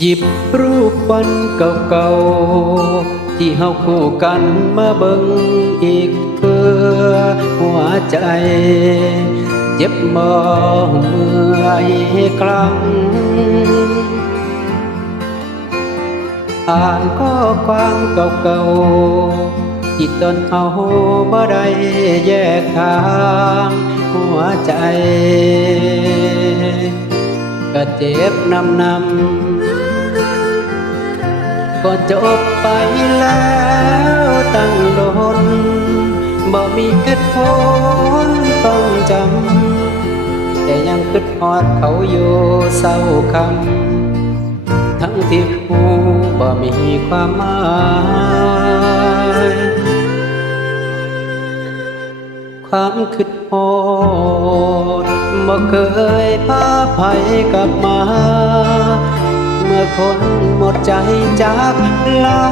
หยิบรูปวันเก่าๆ ที่เฮาคู่กันมาเบิ่งอีกเพื่อหัวใจ เจ็บมองเมื่อยครั้ง อ่านข้อความเก่าๆที่ตนเอาบ่ได้แยกทางหัวใจ ก็เจ็บนำนำ ก็จบไปแล้วตั้งโดนบ่มีเหตุผลต้องจำ แต่ยังคิดฮอดเขาอยู่เศร้าคำ ทั้งที่หูบ่มีความหมายความคิดฮอดบ่เคยพาภัยกลับมา เมื่อคนหมดใจจากลา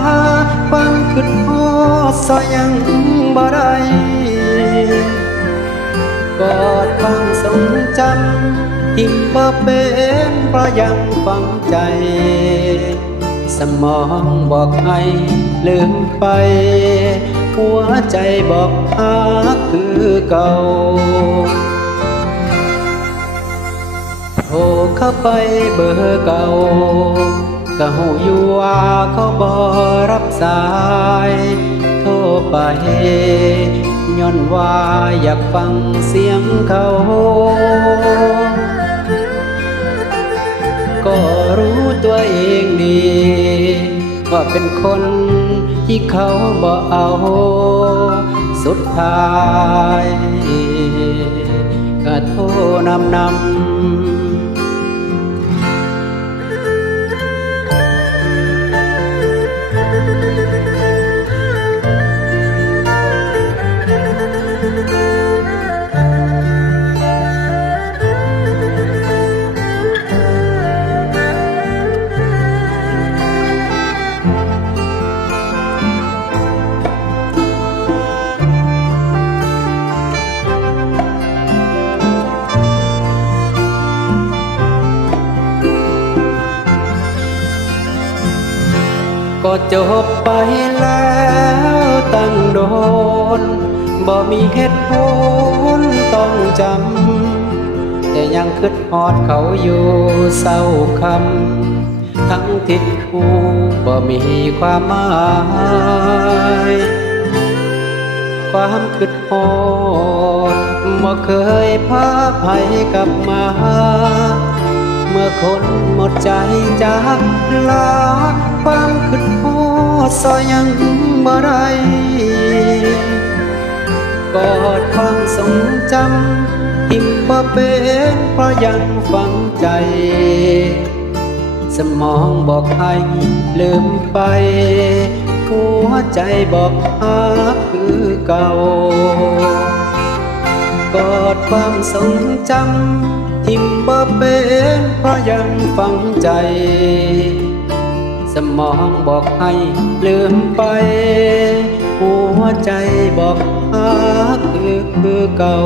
ความคิดฮอดซอยยังบ่ได้กอดความทรงจำที่บ่เป็นเพราะยังฝังใจ สมองบอกให้ลืมไป หัวใจบอกหาคือเก่า ทรเข้าไปเบอร์เก่าก็หูอยู่ว่าเขาบอรับสาย โทรไปย้อนว่าอยากฟังเสียงเขาก็รู้ตัวเองดี ว่าเป็นคนที่เขาบ่เอา สุดท้าย ก็โทรนำนำ ก็จบไปแล้วตั้งโดน บ่มีเหตุผลต้องจำ แต่ยังคิดฮอดเขาอยู่เศร้าคำ ทั้งทิศหูบ่มีความหมายความคิดฮอดบ่เคยพาภัยกลับมา เมื่อคนหมดใจจากลาความคิดฮอดซอยยังบ่ได้กอดความทรงจำทิ่มบ่เป็นเพราะยังฝังใจ สมองบอกให้ลืมไป หัวใจบอกหาคือเก่ากอดความทรงจำ ทิมบ่เป็นเพราะยังฝังใจ สมองบอกให้ลืมไป หัวใจบอกหาคือคือเก่า